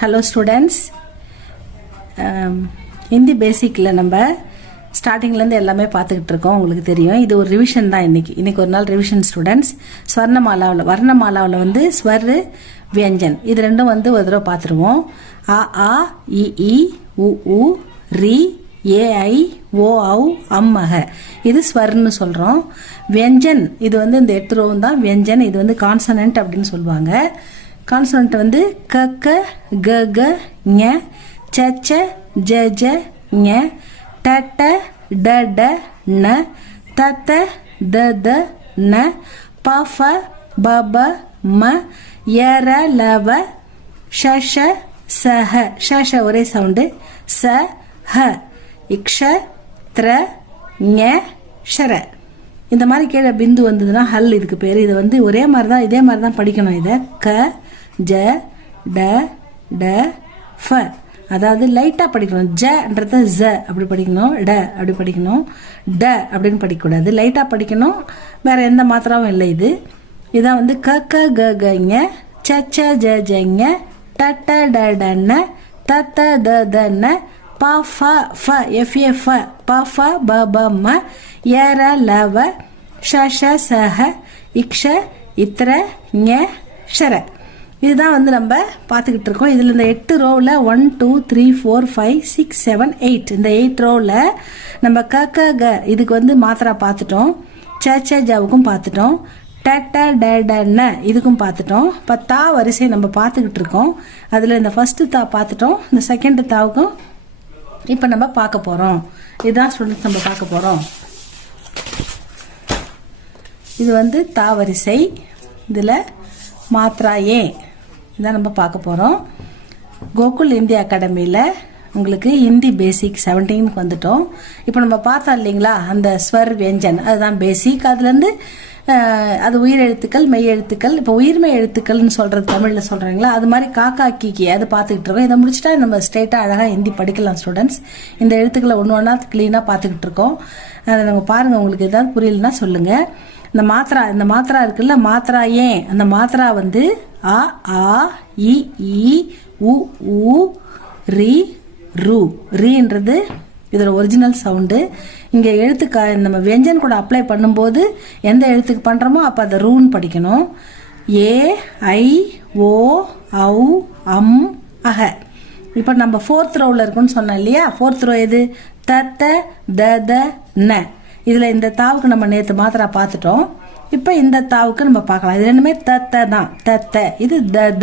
Hello students, Hindi பேசிக்கில் நம்ம ஸ்டார்டிங்லேருந்து எல்லாமே பார்த்துக்கிட்டு இருக்கோம். உங்களுக்கு தெரியும், இது ஒரு ரிவிஷன் தான். இன்னைக்கு ஒரு நாள் ரிவிஷன் ஸ்டூடெண்ட்ஸ். வர்ணமாலாவில் வந்து ஸ்வர் வியஞ்சன் இது ரெண்டும் வந்து ஒரு தடவை பார்த்துருவோம். அ ஆ இ இ உ உ ரி ஏ ஐ ஓ ஔ அம் அஹ, இது ஸ்வர்னு சொல்கிறோம். வியஞ்சன் இது வந்து இந்த 8 ரோவும் தான் வியஞ்சன். இது வந்து கான்சனன்ட் அப்படின்னு சொல்லுவாங்க. கான்சனன்ட் வந்து க க க க ஞ ச ச ஜ ஜ ஞ ட ட ட ட ந த த த த ந ப ஃப ப ப ம ய ர ல வ ஷ ஷ ச ஹ. ஷ ஷ ஒரே சவுண்டு. ச ஹ இக்ஷ த்ர ஞ ஷர. இந்த மாதிரி கீழே பிந்து வந்ததுன்னா ஹல் இதுக்கு பேர். இது வந்து ஒரே மாதிரி தான், இதே மாதிரி தான் படிக்கணும். இதை க ஜ ட ட ஃப, அதாவது லைட்டாக படிக்கணும். ஜன்றத ஜ அப்படி படிக்கணும், ட அப்படி படிக்கணும், ட அப்படின்னு படிக்கக்கூடாது. லைட்டாக படிக்கணும், வேற எந்த மாத்திராவும் இல்லை. இதான் வந்து க க க கங்க ச ச ஜ ஜங்க ட ட ட டன்ன த த த தன்ன ப ஃப ஃப எஃப் ஏ ஃப ப ஃப ப ப ம ய ர ல வ ஷ ஷ ச ஹ இக்ஷ இத்ர ஞ ஷர. இதுதான் வந்து நம்ம பார்த்துக்கிட்டு இருக்கோம். இதில் இந்த 8 ரோவில் 1 2 3 4 5 6 7 8 இந்த 8 ரோவில் நம்ம க க க இதுக்கு வந்து மாத்திரா பார்த்துட்டோம். ச ச ஜாவுக்கும் பார்த்துட்டோம். ட ட ட ட ந இதுக்கும் பார்த்துட்டோம். இப்போ தா வரிசை நம்ம பார்த்துக்கிட்டு இருக்கோம். அதில் இந்த ஃபர்ஸ்ட் தா பார்த்துட்டோம். இந்த செகண்ட் தாவுக்கும் இப்போ நம்ம பார்க்க போகிறோம். இதுதான் ஸ்டூடெண்ட்ஸ் நம்ம பார்க்க போகிறோம். இது வந்து தா வரிசை. இதில் மாத்ரா ஏ இதான் நம்ம பார்க்க போகிறோம். கோகுல் இந்தியா அகாடமியில் உங்களுக்கு ஹிந்தி பேசிக் 17க்கு வந்துட்டோம். இப்போ நம்ம பார்த்தோம் இல்லைங்களா, அந்த ஸ்வர் வியஞ்சன் அதுதான் பேசிக். அதுலேருந்து அது உயிர் எழுத்துக்கள், மெய் எழுத்துக்கள். இப்போ உயிர்மெய் எழுத்துக்கள்னு சொல்கிறது தமிழில் சொல்கிறாங்களா, அது மாதிரி காக்கா கீக்கி அது பார்த்துக்கிட்டு இருக்கோம். இதை முடிச்சுட்டா நம்ம ஸ்ட்ரெயிட்டாக அழகாக ஹிந்தி படிக்கலாம் ஸ்டூடெண்ட்ஸ். இந்த எழுத்துக்களை ஒன்று ஒன்றா க்ளீனாக பார்த்துக்கிட்டு இருக்கோம். அதை நம்ம பாருங்கள். உங்களுக்கு ஏதாவது புரியலன்னா சொல்லுங்கள். இந்த மாத்திரா இருக்குல்ல, மாத்திரா ஏன், அந்த மாத்திரா வந்து அ ஆ இ இ உ உ ரி ரு. ரீன்றது இதோட ஒரிஜினல் சவுண்டு. இங்கே எழுத்துக்கா நம்ம வியஞ்சன் கூட அப்ளை பண்ணும்போது எந்த எழுத்துக்கு பண்ணுறோமோ அப்போ அதை ரூன்னு படிக்கணும். ஏ ஐ ஓ ஔ அம் அஹ. இப்போ நம்ம 4th ரோவில் இருக்குன்னு சொன்னோம் இல்லையா. 4th ரோ எது? த த த த ந. இதில் இந்த தாவுக்கு நம்ம நேற்று மாத்திரா பார்த்துட்டோம். இப்போ இந்த தாவுக்கு நம்ம பார்க்கலாம். இது ரெண்டுமே த த தான். த த, இது த த.